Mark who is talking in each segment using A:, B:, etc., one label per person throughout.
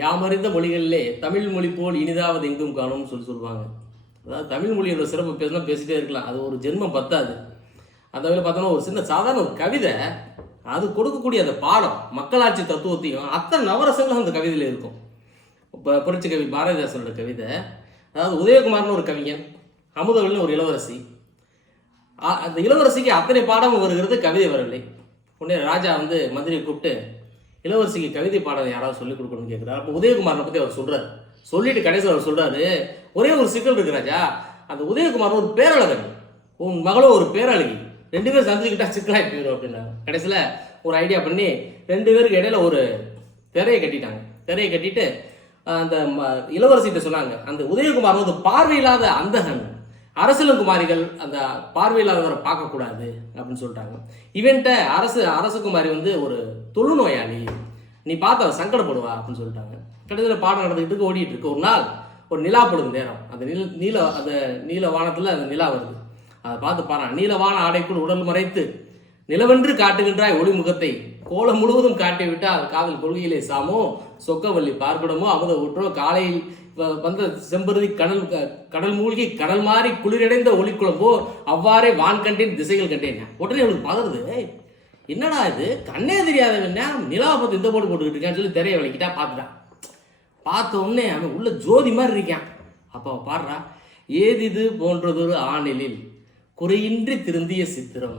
A: யாமறிந்த மொழிகளிலே தமிழ் மொழி போல் இனிதாவது எங்கும் காணும்னு சொல்லி சொல்லுவாங்க அதாவது தமிழ் மொழியோட சிறப்பு பேசினா பேசிகிட்டே இருக்கலாம் அது ஒரு ஜென்மம் பத்தாது அந்த வகையில் பார்த்தோம்னா ஒரு சின்ன சாதாரண ஒரு கவிதை அது கொடுக்கக்கூடிய அந்த பாடம் மக்களாட்சி தத்துவத்தையும் அத்தனை நவரசங்களும் அந்த கவிதையில் இருக்கும் இப்போ புரட்சி கவி பாரதிதாசனோட கவிதை அதாவது உதயகுமார்னு ஒரு கவிஞன் அமுதவள்னு ஒரு இளவரசி அந்த இளவரசிக்கு அத்தனை பாடமும் வருகிறது கவிதை வரவில்லை உடனே ராஜா வந்து மந்திரியை கூப்பிட்டு இளவரசிக்கு கவிதை பாடம் யாராவது சொல்லிக் கொடுக்கணும்னு கேட்குறாரு அப்போ உதயகுமாரனை பற்றி அவர் சொல்கிறார் சொல்லிட்டு கடைசியில் அவர் சொல்கிறாரு ஒரே ஒரு சிக்கல் இருக்கு ராஜா அந்த உதயகுமார் ஒரு பேரழகன் உன் மகளோ ஒரு பேரழகி ரெண்டு பேரும் சந்திச்சுக்கிட்டா சிக்கலாகி போயிடும் அப்படின்னாரு கடைசியில் ஒரு ஐடியா பண்ணி ரெண்டு பேருக்கு இடையில ஒரு திரையை கட்டிட்டாங்க திரையை கட்டிட்டு அந்த இளவரசிகிட்ட சொன்னாங்க அந்த உதயகுமார் வந்து பார்வையில்லாத அந்தகன் குமாரிகள் அந்த பார்வையாளர்களை பார்க்கக்கூடாது அப்படின்னு சொல்லிட்டாங்க இவன்ட்ட அரசு அரசகுமாரி வந்து ஒரு தொழுநோயாளி நீ பார்த்த சங்கடப்படுவா அப்படின்னு சொல்லிட்டாங்க கிட்டத்தட்ட பாடம் நடந்துக்கிட்டு ஓடிட்டு இருக்கு ஒரு நாள் ஒரு நிலா பொழுது நேரம் அந்த நீல நீல அந்த நீல வானத்தில் அந்த நிலா வருது அதை பார்த்து பாரு நீலவான ஆடைக்குள் உடல் மறைத்து நிலவென்று காட்டுகின்றாய் ஒளிமுகத்தை கோலம் முழுவதும் காட்டிவிட்டால் காதல் கொள்கையிலே சாமோ சொக்கவள்ளி பார்ப்படமோ அமுத ஊற்றோ காலையில் வந்த செம்பருதி கடல் கடல் மூழ்கி கடல் மாறி குளிரடைந்த குழம்போ அவ்வாறே வான் கண்டேன் திசைகள் கண்டேன் உடனே அவளுக்கு பகருது என்னடா இது கண்ணே தெரியாதவன்னா நிலா பார்த்து இந்த போட்டு போட்டுக்கிட்டு இருக்கான்னு சொல்லி திரைய விளக்கிட்டா பார்த்துட்டான் பார்த்த உடனே அவன் உள்ள ஜோதி மாதிரி இருக்கான் அப்போ பாடுறா ஏதிது போன்றதொரு ஆணிலில் குறையின்றி திருந்திய சித்திரம்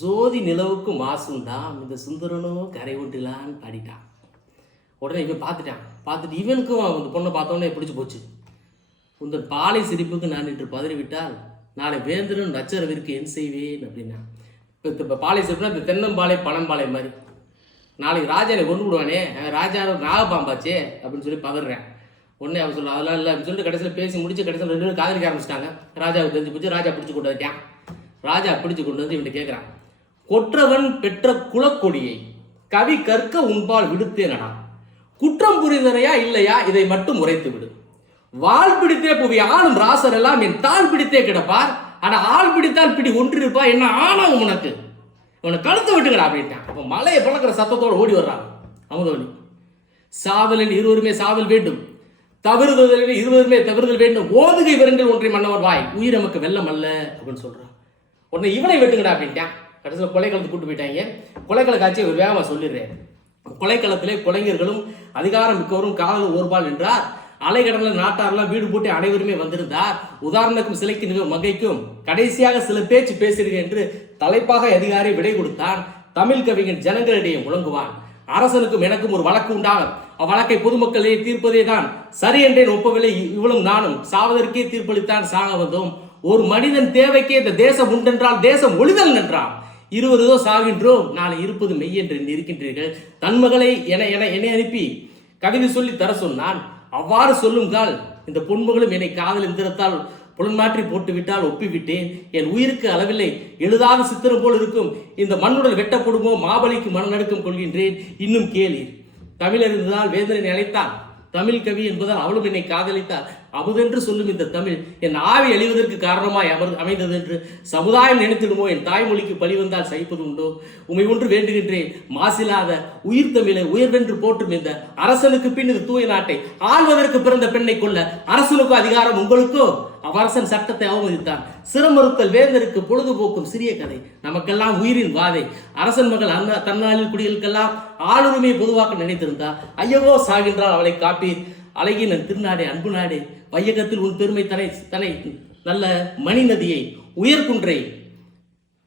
A: ஜோதி நிலவுக்கும் வாசம் தான் இந்த சுந்தரனும் கரை உண்டுலான்னு பாடிட்டான் உடனே இவன் பார்த்துட்டான் பார்த்துட்டு இவனுக்கும் அந்த பொண்ணை பார்த்தோன்னே பிடிச்சி போச்சு இந்த பாலை சிரிப்புக்கு நான் இன்று விட்டால் நாளை வேந்திரன் நச்சரவிற்கு என் செய்வேன் அப்படின்னா இப்போ இப்போ பாலை சிரிப்பு இந்த தென்னம்பாலை பணம்பாலை மாதிரி நாளைக்கு ராஜாவை கொண்டு விடுவானே ராஜா நாகப்பாம்பாச்சே அப்படின்னு சொல்லி பதறேன் உடனே அவன் சொல்ல அதெல்லாம் இல்லை அப்படின்னு சொல்லிட்டு கடைசியில் பேசி முடிச்சு கடைசியில் ரெண்டு பேரும் காதலிக்க ஆரம்பிச்சிட்டாங்க ராஜாவுக்கு தெரிஞ்சு போச்சு ராஜா பிடிச்சி கொண்டு வந்துட்டான் ராஜா பிடிச்சி கொண்டு வந்து இவன் கேட்குறான் கொற்றவன் பெற்ற குலக்கொடியை கவி கற்க உன்பால் விடுத்தேனடா குற்றம் புரிந்தனையா இல்லையா இதை மட்டும் உரைத்து விடு வால் பிடித்தே புவி ஆளும் ராசர் எல்லாம் என் தாள் பிடித்தே கிடப்பார் ஆனா ஆள் பிடித்தால் பிடி ஒன்றிருப்பா என்ன ஆனா உனக்கு உனக்கு கழுத்து விட்டுக்கடா அப்படின்ட்டான் இப்போ மலையை பழக்கிற சத்தத்தோடு ஓடி வர்றாங்க அமுதவழி சாவலின் இருவருமே சாவல் வேண்டும் தவறுதல் இருவருமே தவறுதல் வேண்டும் ஓதுகை விரண்டில் ஒன்றை மன்னவர் வாய் உயிர் நமக்கு வெள்ளம் அல்ல அப்படின்னு சொல்றான் உன்னை இவனை வெட்டுங்கடா அப்படின்ட்டான் கடைசியில் கொலைக்களத்து கூட்டு போயிட்டாங்க கொலைக்கள காட்சியை ஒரு வேகமாக சொல்லிடுறேன் கொலைக்களத்திலே கொலைஞர்களும் அதிகாரம் மிக்கவரும் காதல் பால் என்றார் அலைகடலில் நாட்டாரெல்லாம் வீடு போட்டு அனைவருமே வந்திருந்தார் உதாரணத்துக்கும் சிலைக்கு நிகழ் மகைக்கும் கடைசியாக சில பேச்சு பேசுகிறீர்கள் என்று தலைப்பாக அதிகாரி விடை கொடுத்தான் தமிழ் கவிஞன் ஜனங்களிடையே முழங்குவான் அரசனுக்கும் எனக்கும் ஒரு வழக்கு உண்டாகும் அவ்வழக்கை பொதுமக்களே தீர்ப்பதே தான் சரி என்றேன் ஒப்பவில்லை இவளும் நானும் சாவதற்கே தீர்ப்பளித்தான் சாக வந்தோம் ஒரு மனிதன் தேவைக்கே இந்த தேசம் உண்டென்றால் தேசம் ஒளிதல் நின்றான் இருவருதோ சாகின்றோம் நான் இருப்பது மெய் என்று இருக்கின்றீர்கள் தன்மகளை என என என்னை அனுப்பி கவிதை சொல்லி தர சொன்னான் அவ்வாறு சொல்லுங்கால் இந்த பொன்மகளும் என்னை காதல் எந்திரத்தால் புலன்மாற்றி போட்டுவிட்டால் ஒப்பிவிட்டேன் என் உயிருக்கு அளவில்லை எழுதாத சித்திரம் போல் இருக்கும் இந்த மண்ணுடன் வெட்டப்படுமோ மாபலிக்கு மனநடுக்கம் கொள்கின்றேன் இன்னும் கேளீர் தமிழர் இருந்ததால் வேந்தனை அழைத்தான் தமிழ் கவி என்பதால் அவளும் என்னை காதலித்தார் அமுதென்று சொல்லும் இந்த தமிழ் என் ஆவி அழிவதற்கு காரணமாய் அமர் அமைந்தது என்று சமுதாயம் நினைத்திடுமோ என் தாய்மொழிக்கு பழி வந்தால் சகிப்பது உண்டோ உமை ஒன்று வேண்டுகின்றேன் மாசில்லாத உயிர் தமிழை உயர்வென்று போற்றும் இந்த அரசனுக்கு பின் இது தூய நாட்டை ஆள்வதற்கு பிறந்த பெண்ணை கொள்ள அரசனுக்கோ அதிகாரம் உங்களுக்கோ அவரசன் சட்டத்தை அவமதித்தான் சிறமறுத்தல் வேந்தருக்கு பொழுதுபோக்கும் சிறிய கதை நமக்கெல்லாம் உயிரின் வாதை அரசன் மகள் அண்ணா தன்னாளில் குடிகளுக்கெல்லாம் ஆளுரிமையை பொதுவாக்க நினைத்திருந்தா ஐயவோ சாகின்றால் அவளை காப்பீர் அழகினன் திருநாடே அன்பு நாடே வையகத்தில் உன் பெருமை தலை தலை நல்ல மணி நதியை உயர்குன்றை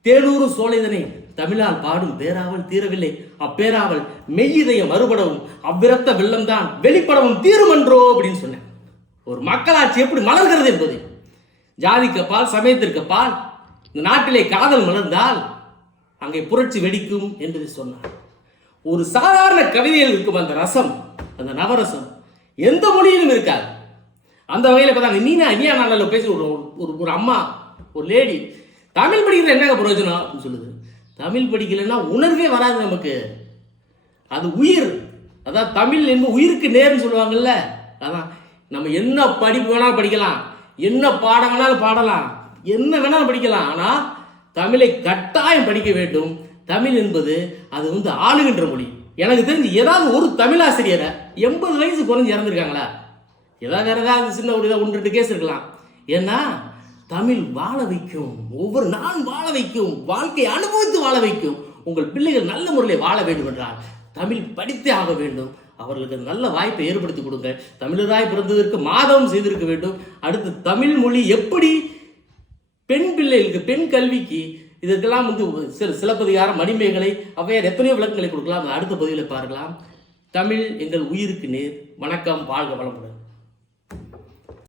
A: தேனூறு சோலைதனை தமிழால் பாடும் பேராவல் தீரவில்லை அப்பேராவல் மெய்யிதயம் மறுபடவும் அவ்விரத்த வெள்ளம்தான் வெளிப்படவும் தீருமன்றோ அப்படின்னு சொன்னேன் ஒரு மக்களாட்சி எப்படி மலர்கிறது என்பது ஜாதிக்கு பால் சமயத்திற்கு பால் இந்த நாட்டிலே காதல் மலர்ந்தால் அங்கே புரட்சி வெடிக்கும் என்பதை சொன்னார் ஒரு சாதாரண கவிதையில் இருக்கும் அந்த ரசம் அந்த நவரசம் எந்த மொழியிலும் இருக்காது அந்த வகையில் பார்த்தாங்க நீனா நீயா நாளில் பேசி ஒரு ஒரு ஒரு அம்மா ஒரு லேடி தமிழ் படிக்கிறது என்னங்க பிரயோஜனம் அப்படின்னு சொல்லுது தமிழ் படிக்கலைன்னா உணர்வே வராது நமக்கு அது உயிர் அதான் தமிழ் என்பது உயிருக்கு நேர்னு சொல்லுவாங்கல்ல அதான் நம்ம என்ன படிப்பு வேணாலும் படிக்கலாம் என்ன பாடம் வேணாலும் பாடலாம் என்ன வேணாலும் படிக்கலாம் ஆனால் தமிழை கட்டாயம் படிக்க வேண்டும் தமிழ் என்பது அது வந்து ஆளுகின்ற மொழி எனக்கு தெரிஞ்சு ஏதாவது ஒரு தமிழாசிரியரை எண்பது வயசு குறைஞ்சி இறந்துருக்காங்களா ஏதாவது ஏதாவது சின்ன ஒரு இதாக ஒன்று கேஸ் இருக்கலாம் ஏன்னா தமிழ் வாழ வைக்கும் ஒவ்வொரு நாள் வாழ வைக்கும் வாழ்க்கையை அனுபவித்து வாழ வைக்கும் உங்கள் பிள்ளைகள் நல்ல முறையில் வாழ வேண்டும் என்றால் தமிழ் படித்தே ஆக வேண்டும் அவர்களுக்கு நல்ல வாய்ப்பை ஏற்படுத்தி கொடுங்க தமிழராய் பிறந்ததற்கு மாதம் செய்திருக்க வேண்டும் அடுத்து தமிழ் மொழி எப்படி பெண் பிள்ளைகளுக்கு பெண் கல்விக்கு இதற்கெல்லாம் வந்து சில சிலப்பதிகாரம் மணிமேகலை அவையார் எத்தனையோ விளக்கங்களை கொடுக்கலாம் அடுத்த பதிவில் பார்க்கலாம் தமிழ் எங்கள் உயிருக்கு நேர் வணக்கம் வாழ்க வளமுடன்